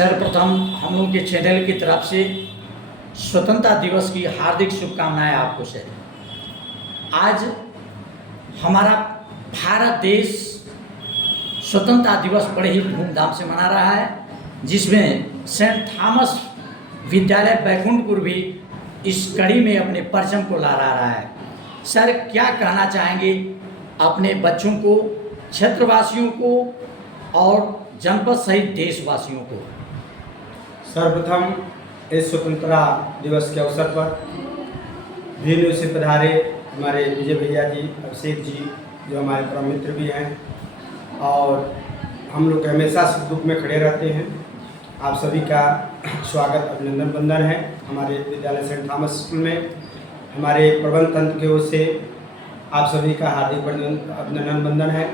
सर्वप्रथम हम लोग के चैनल की तरफ से स्वतंत्रता दिवस की हार्दिक शुभकामनाएं आपको सर। आज हमारा भारत देश स्वतंत्रता दिवस बड़े ही धूमधाम से मना रहा है, जिसमें सेंट थॉमस विद्यालय बैकुंठपुर भी इस कड़ी में अपने परचम को लहरा रहा है। सर, क्या कहना चाहेंगे अपने बच्चों को, क्षेत्रवासियों को और जनपद सहित देशवासियों को? सर्वप्रथम इस स्वतंत्रता दिवस के अवसर पर भिन्न से पधारे हमारे विजय भैया जी, अभिषेक जी, जो हमारे परम मित्र भी हैं और हम लोग हमेशा सुख दुख में खड़े रहते हैं। आप सभी का स्वागत, अभिनंदन, वंदन है। हमारे विद्यालय सेंट थॉमस स्कूल में हमारे प्रबंध तंत्र की ओर से आप सभी का हार्दिक अभिनंदन, वंदन है।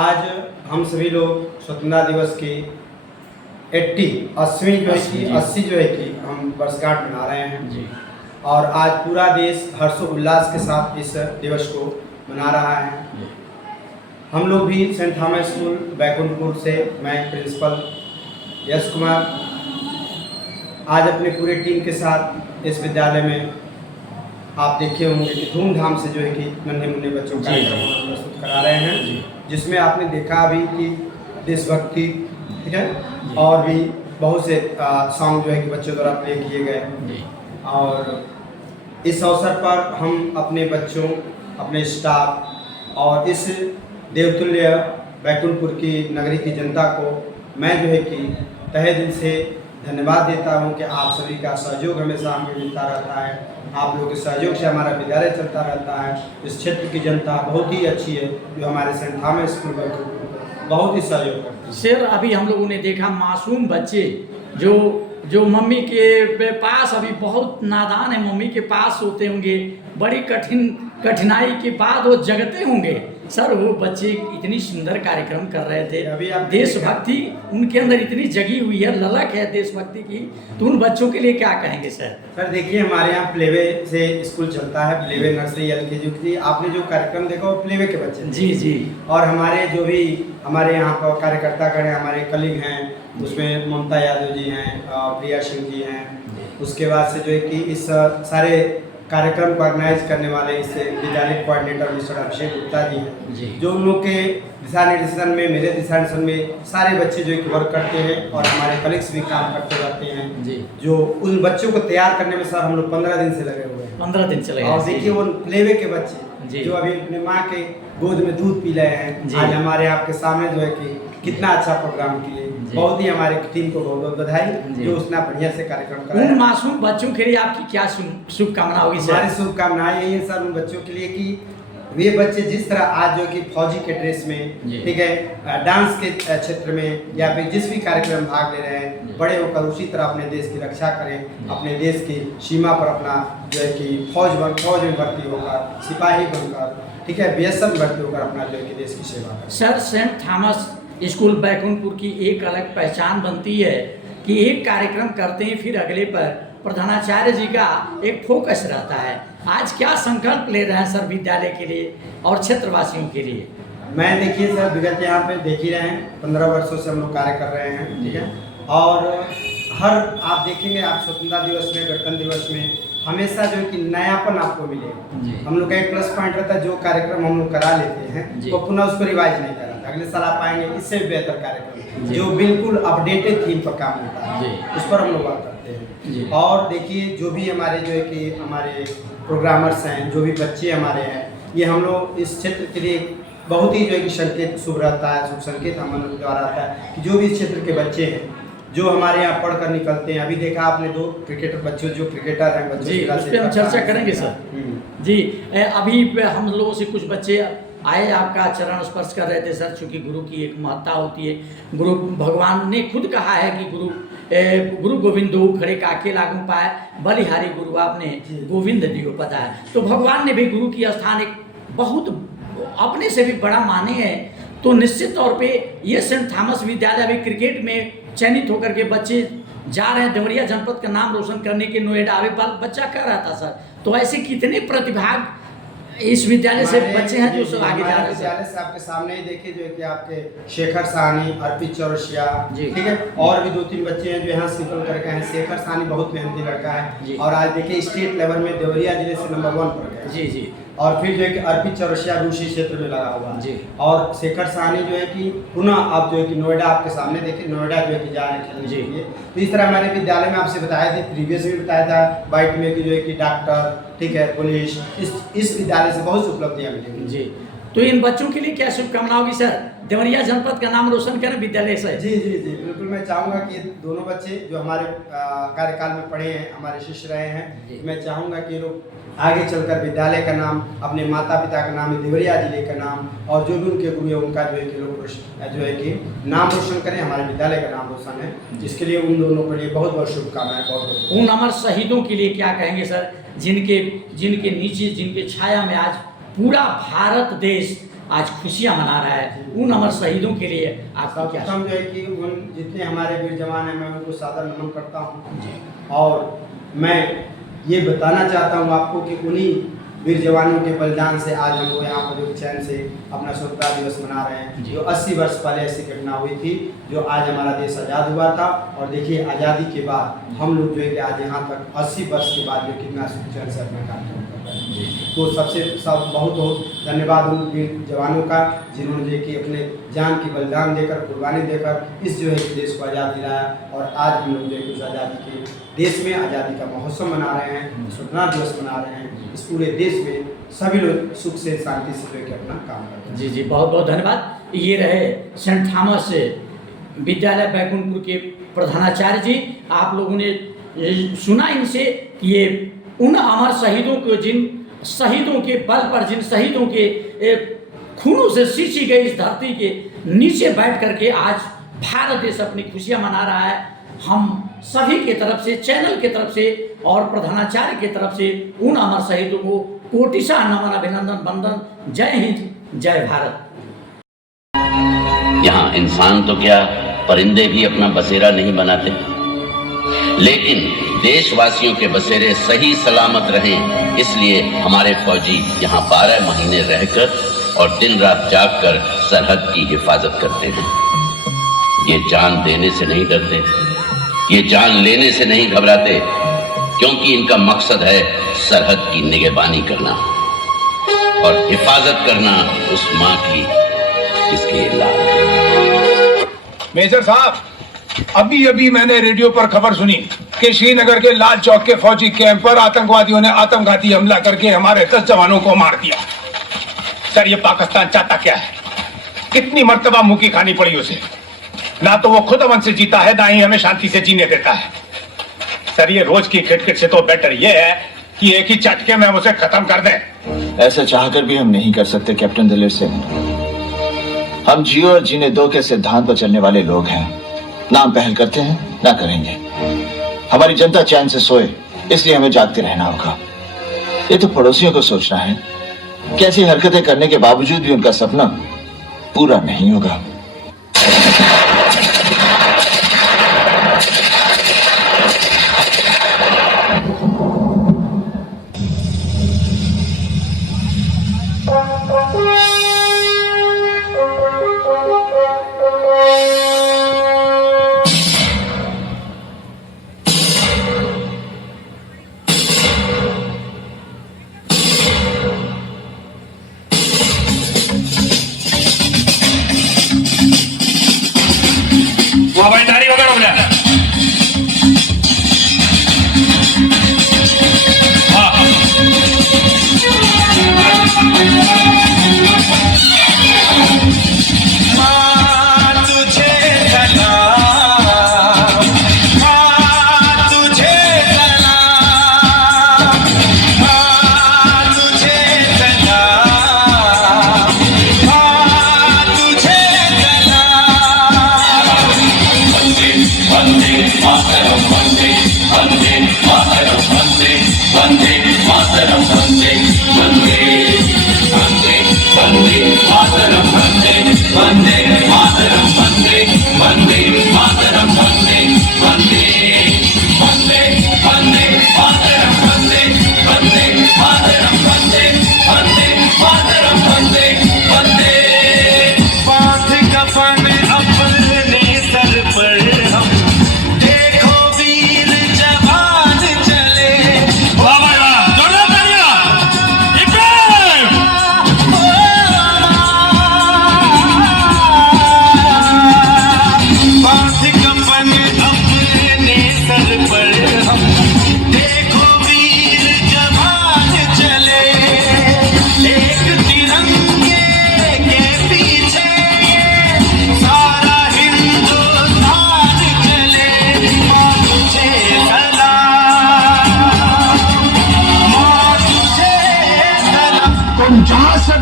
आज हम सभी लोग स्वतंत्रता दिवस की 80 जो है कि हम वर्षगांठ मना रहे हैं जी। और आज पूरा देश हर्षोल्लास के साथ इस दिवस को मना रहा है। हम लोग भी सेंट थॉमस स्कूल बैकुंठपुर से, मैं प्रिंसिपल यश कुमार, आज अपने पूरे टीम के साथ इस विद्यालय में आप देखे होंगे कि धूमधाम से जो है कि नन्हे मुन्ने बच्चों का कार्यक्रम प्रस्तुत करा रहे हैं, जिसमें आपने देखा अभी कि देशभक्ति, ठीक है, और भी बहुत से सॉन्ग जो है कि बच्चों द्वारा प्ले किए गए। और इस अवसर पर हम अपने बच्चों, अपने स्टाफ और इस देवतुल्य बैकुंठपुर की नगरी की जनता को मैं जो है कि तहे दिल से धन्यवाद देता हूं कि आप सभी का सहयोग हमेशा हमें मिलता रहता है। आप लोगों के सहयोग से हमारा विद्यालय चलता रहता है। इस क्षेत्र की जनता बहुत ही अच्छी है, जो हमारे सेंट थॉमस स्कूल बैकुंठपुर बहुत ही सहयोग करती है। सर, अभी हम लोगों ने देखा मासूम बच्चे जो मम्मी के पास अभी बहुत नादान है, मम्मी के पास होते होंगे, बड़ी कठिनाई के बाद वो जगते होंगे। सर, वो बच्चे इतनी सुंदर कार्यक्रम कर रहे थे, अभी आप देशभक्ति उनके अंदर इतनी जगी हुई है, ललक है देशभक्ति की, तो उन बच्चों के लिए क्या कहेंगे सर? सर देखिए, हमारे यहाँ प्लेवे से स्कूल चलता है, प्लेवे, नर्सरी, LKG, UKG। आपने जो कार्यक्रम देखा वो प्लेवे के बच्चे, जी जी। और हमारे जो भी हमारे यहाँ पर कार्यकर्ता खड़े, हमारे कलीग हैं, उसमें ममता यादव जी हैं, प्रिया सिंह जी हैं। उसके बाद से जो है कि इस सारे कार्यक्रम को ऑर्गेनाइज करने वाले इस विद्यालय कोऑर्डिनेटर मिस्टर अभिषेक गुप्ता जी हैं, जो उन लोग के दिशा निर्देशन में, मेरे दिशा निर्देशन में सारे बच्चे जो है कि वर्क करते हैं और हमारे कलीग्स भी काम करते रहते हैं जी। जो उन बच्चों को तैयार करने में सर हम लोग 15 दिन से लगे हुए हैं। 15 दिन चले गए। और देखिए वो प्लेवे के बच्चे जो अभी अपने माँ के गोद में दूध पी रहे हैं, आज हमारे आपके सामने जो है कि कितना अच्छा प्रोग्राम किए। बहुत ही हमारे टीम को बहुत बहुत बधाई जो उतना बढ़िया से कार्यक्रम कर रहे हैं। उन मासूम बच्चों के लिए आपकी क्या शुभकामना होगी सर? हमारी शुभकामनाएं यही है सर उन बच्चों के लिए कि वे बच्चे जिस तरह आज जो कि फौजी के ड्रेस में, ठीक है, डांस के क्षेत्र में या फिर जिस भी कार्यक्रम में भाग ले रहे हैं, बड़े होकर उसी तरह अपने देश की रक्षा करें, अपने देश की सीमा पर अपना जो है कि फौज में भर्ती होकर, सिपाही बनकर, ठीक है, BSF में भर्ती होकर अपना जो है कि देश की सेवा करें। Sir, Saint Thomas school Baikunthpur की एक अलग पहचान बनती है कि एक कार्यक्रम करते हैं, फिर अगले पर प्रधानाचार्य जी का एक फोकस रहता है। आज क्या संकल्प ले रहे हैं सर विद्यालय के लिए और क्षेत्रवासियों के लिए? मैं देखिए सर, विगत यहाँ पे देख ही रहे हैं, 15 वर्षों से हम लोग कार्य कर रहे हैं, ठीक है, और हर आप देखेंगे, आप स्वतंत्रता दिवस में, गणतंत्र दिवस में हमेशा जो है कि नयापन आपको मिलेगा। हम लोग का एक प्लस पॉइंट रहता है, जो कार्यक्रम हम लोग करा लेते हैं वो पुनः उसको रिवाइज नहीं कराता, अगले साल आप पाएंगे इससे भी बेहतर कार्यक्रम जो बिल्कुल अपडेटेड थीम पर काम होता है, उस पर हम लोग बात करते हैं। और देखिए, जो भी हमारे जो है कि हमारे प्रोग्रामर्स हैं, जो भी बच्चे हमारे हैं, ये हम लोग इस क्षेत्र के लिए बहुत ही जो है कि संकेत शुभ रहता है, शुभ संकेत हम लोग द्वारा आता है कि जो भी इस क्षेत्र के बच्चे हैं जो हमारे यहाँ पढ़कर निकलते हैं। अभी देखा आपने 2 क्रिकेटर बच्चों, जो क्रिकेटर हैं बच्चे, उस पर हम चर्चा करेंगे सर। जी, अभी हम लोगों से कुछ बच्चे आए, आपका चरण स्पर्श कर रहे थे सर, चूँकि गुरु की एक महत्ता होती है। गुरु भगवान ने खुद कहा है कि गुरु गोविंद दो खड़े काके लागू पाए, बलिहारी गुरु आपने गोविंद दियो पता है। तो भगवान ने भी गुरु की स्थान एक बहुत अपने से भी बड़ा माने हैं। तो निश्चित तौर पे ये सेंट थॉमस विद्यालय अभी क्रिकेट में चयनित होकर के बच्चे जा रहे हैं, देवरिया जनपद का नाम रोशन करने के नोएडा। अभी बच्चा कह रहा था सर, तो ऐसे कितने प्रतिभाग इस विद्यालय से हमारे- बच्चे हैं जो जी, सब आगे जा हमारे रहे हैं विद्यालय से आपके सामने ही देखिए जो है कि आपके शेखर साहनी, अर्पित चौरसिया, जी। ठीक है, और भी 2-3 बच्चे हैं जो यहाँ से निकल करके हैं। शेखर साहनी बहुत मेहनती लड़का जी। है और आज देखिए स्टेट लेवल में देवरिया जिले से नंबर 1 पर गया। जी जी और फिर जो है कि अर्पित चौरसिया रूसी क्षेत्र में लगा हुआ है। जी। और शेखर साहनी जो है कि पुनः आप जो है कि नोएडा आपके सामने देखिए, नोएडा जो है कि जा रहे हैं खेलने जी। के लिए। तो इस तरह हमारे विद्यालय में आपसे बताया था, प्रीवियस में बताया था बाइट में कि जो है कि डॉक्टर, ठीक है, पुलिस, इस विद्यालय से बहुत सी उपलब्धियाँ मिलेंगी। जी। तो इन बच्चों के लिए क्या शुभकामना होगी सर? देवरिया जनपद का नाम रोशन करें विद्यालय से। जी जी जी बिल्कुल, मैं चाहूँगा कि ये दोनों बच्चे जो हमारे कार्यकाल में पढ़े हैं, हमारे शिष्य रहे हैं, जी। मैं चाहूँगा कि ये लोग आगे चलकर विद्यालय का नाम, अपने माता पिता का नाम, देवरिया जिले का नाम और जो भी उनके गुरु है उनका जो है कि लोग जो है कि नाम रोशन करें, हमारे विद्यालय का नाम रोशन है। जिसके लिए उन दोनों के लिए बहुत बहुत शुभकामनाएं। बहुत उन अमर शहीदों के लिए क्या कहेंगे सर, जिनके नीचे, जिनके छाया में आज पूरा भारत देश आज खुशियां मना रहा है, उन अमर शहीदों के लिए आपका क्या? सर्वप्रथम जो है कि उन जितने हमारे वीर जवान हैं, मैं उनको सादर नमन करता हूँ। जी। और मैं ये बताना चाहता हूँ आपको कि उन्हीं वीर जवानों के बलिदान से आज हम लोग यहाँ पर जो चैन से अपना स्वतंत्रता दिवस मना रहे हैं। जी। जो 80 वर्ष पहले ऐसी घटना हुई थी, जो आज हमारा देश आज़ाद हुआ था। और देखिए आज़ादी के बाद हम लोग जो है कि आज यहाँ तक 80 वर्ष के बाद जो कितना सुख चैन से अपना कार्यक्रम कर रहे हैं। तो बहुत बहुत धन्यवाद उन वीर जवानों का, जिन्होंने जो है कि अपने जान की बलिदान देकर, कुर्बानी देकर इस जो है कि देश को आज़ाद दिलाया। और आज हम लोग जो है कि उस आज़ादी के देश में आज़ादी का महोत्सव मना रहे हैं, स्वतंत्रता दिवस मना रहे हैं। इस पूरे देश में सभी लोग सुख से, शांति से जो है कि अपना काम करते हैं। जी जी, बहुत बहुत धन्यवाद। ये रहे सेंट थॉमस विद्यालय बैकुंठपुर के प्रधानाचार्य जी। आप लोगों ने सुना इनसे कि ये उन अमर शहीदों को, जिन शहीदों के बल पर, जिन शहीदों के खूनों से सींची गई इस धरती के नीचे बैठ करके आज भारत देश अपनी खुशियां मना रहा है। हम सभी के तरफ से, चैनल के तरफ से और प्रधानाचार्य के तरफ से उन अमर शहीदों को कोटिशा नमन, अभिनंदन, वंदन। जय हिंद, जय भारत। यहाँ इंसान तो क्या, परिंदे भी अपना बसेरा नहीं बनाते, लेकिन देशवासियों के बसेरे सही सलामत रहें, इसलिए हमारे फौजी यहाँ 12 महीने रहकर और दिन रात जागकर सरहद की हिफाजत करते हैं। ये जान देने से नहीं डरते, ये जान लेने से नहीं घबराते, क्योंकि इनका मकसद है सरहद की निगहबानी करना और हिफाजत करना उस माँ की जिसके लाल। मेजर साहब, अभी अभी मैंने रेडियो पर खबर सुनी कि श्रीनगर के लाल चौक के फौजी कैंप पर आतंकवादियों ने आत्मघाती हमला करके हमारे 10 जवानों को मार दिया। सर, ये पाकिस्तान चाहता क्या है? कितनी मर्तबा मुंह खानी पड़ी उसे। ना तो वो खुद अमन से जीता है, ना ही हमें शांति से जीने देता है। सर, ये रोज की खिटखिट से तो बेटर ये है कि एक ही चटके में हम उसे खत्म कर दें। ऐसा चाहकर भी हम नहीं कर सकते कैप्टन दिलेर सिंह। हम जियो और जीने दो के सिद्धांत पर चलने वाले लोग हैं। ना हम पहल करते हैं, ना करेंगे। हमारी जनता चैन से सोए, इसलिए हमें जागते रहना होगा। ये तो पड़ोसियों को सोचना है कि ऐसी हरकतें करने के बावजूद भी उनका सपना पूरा नहीं होगा।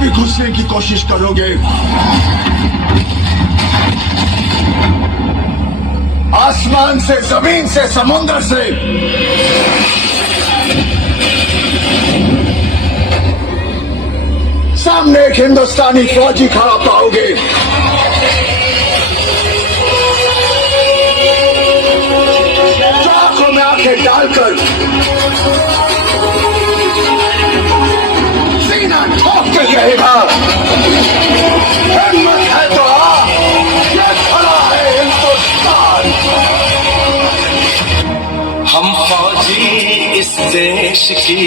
भी घुसने की कोशिश करोगे, आसमान से, जमीन से, समुद्र से सामने एक हिंदुस्तानी फौजी खड़ा पाओगे। जो आंखों में आंखें डालकर सीना ठोक के कहेगा, हिम्मत है तो आ, ये खड़ा है हिंदुस्तान। हम फौजी इस देश की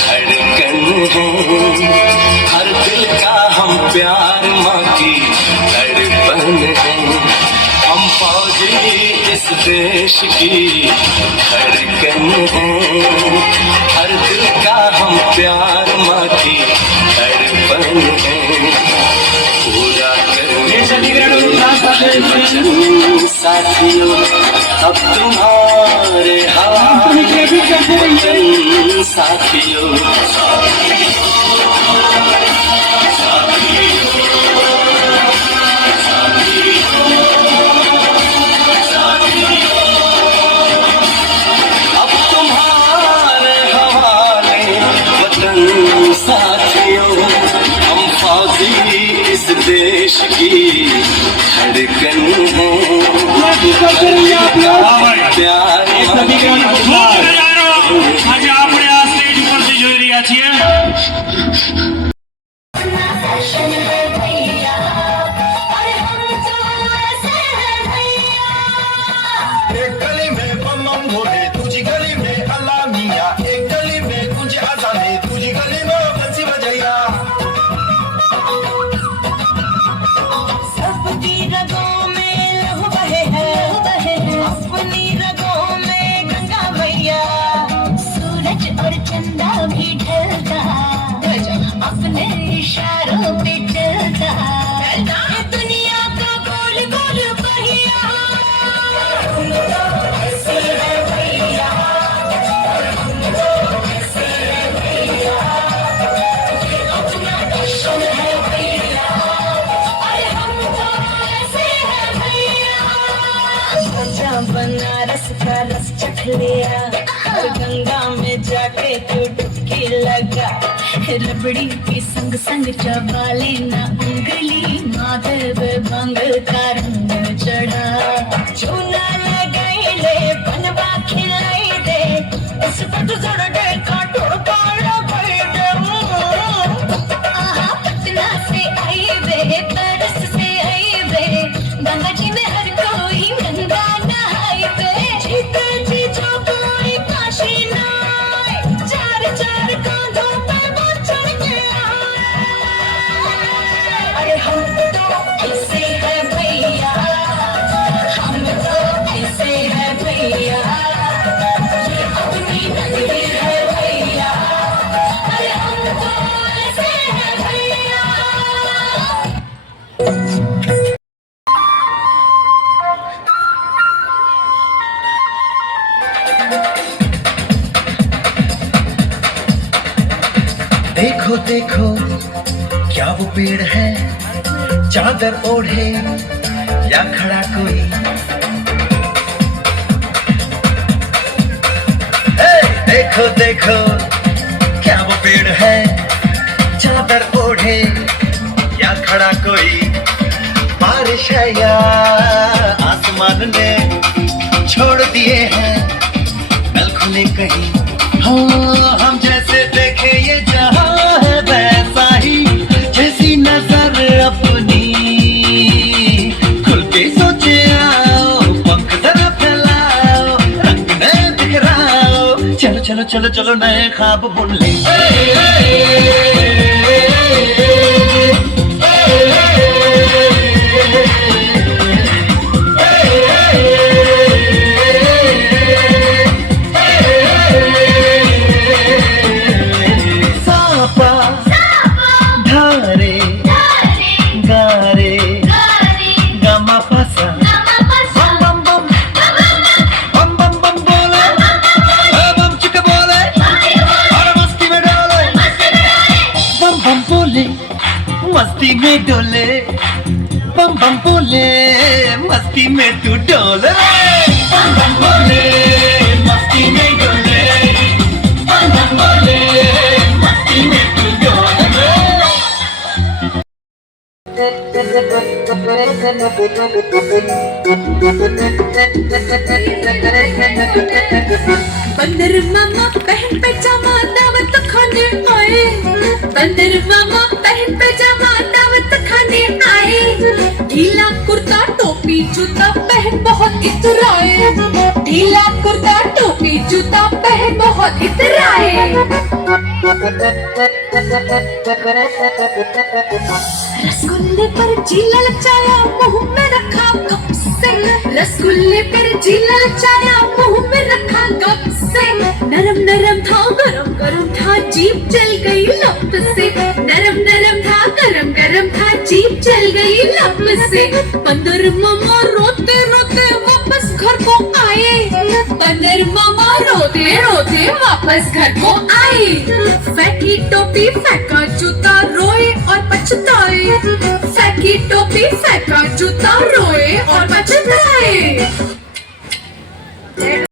धड़कन हैं, हर दिल का हम प्यार माँ की तड़पन है। हम फौजी इस देश की धड़कन हैं, हर दिल का हम प्यार माँ की तड़पन है। पूरा करने वचन साथियों, अब तुम्हारे हवाले वचन साथियों। अब तुम्हारे हवाले वतन साथियों, हम फौजी इस देश की धड़कन है, प्यार આજે આપણે આ સ્ટેજ ઉપરથી જોઈ રહ્યા છીએ। एक गली में बम बम भोले, तुझी गली में अल्लाह मियां, एक गली में कुछ आजाने, तुझी गली में बंसी बजैया। सबकी रगों में लहू बहे है, अपनी रगों में गंगा मैया। सूरज और चंदा भी ढलता, अपने इशारों पे चलता, ये दुनिया का गोल गोल पहिया। ऐसे है भैया, ऐसे है भैया, ये अपना दर्शन है भैया। अरे हम तो ऐसे है भैया। बनारस का रस चख लिया, और गंगा में जाके तू डुबकी लगा। रबड़ी के संग संग चबा लेना उंगली, माधव भंग का रंग चढ़ा। चूना लगाई ले, बनवा खिलाई दे, इस पर तो जड़ दे काटो काला भर दे। आहा पटना से आई वे, तरस से आई वे, गंगा जी में हर कोई गंगा नहाई वे। जीते जी जो कोई काशी नाय, चार चार कांधों पर वो चढ़ के आए। अरे हम तो ऐसे है भैया, हम तो ऐसे है भैया, ये अपनी नगरी है भैया। अरे हम तो ऐसे है भैया। देखो देखो क्या वो पेड़ है, चादर ओढ़े या खड़ा कोई। देखो देखो क्या वो पेड़ है, चादर ओढ़े या खड़ा कोई। बारिश है या आसमान ने छोड़ दिए हैं नल खुले कहीं। हाँ हम जैसे देखे ये जहां है वैसा ही, जैसी नजर अपनी खुल के सोचे आओ, पंख जरा फैलाओ, रंग नए बिखराओ। चलो चलो चलो चलो नए ख्वाब बुन ले। में डोले बम बम बोले मस्ती में तू डोले बम बम बोले मस्ती में डोले बम बम बोले मस्ती में तू डोले। बंदर मामा बहन पैजामा दावत खाने आए, बंदर मामा बहन पैजामा दावत खाने आए, ढीला कुर्ता टोपी जूता पहन बहुत इतराए, ढीला कुर्ता टोपी जूता पहन बहुत इतराए। रसगुल्ले पर जीला लचाया मुंह में रखा कप से, रसगुल्ले पर जीला लचाया मुंह में रखा कप से, नरम नरम था गरम गरम था जीभ जल गई लप से, नरम नरम था गरम गरम था जीभ जल गई लप से। बंदर मामा रोते रोते वापस घर को आए, बंदर मामा रोते रोते वापस घर को आए, फेंकी टोपी फेंका जूता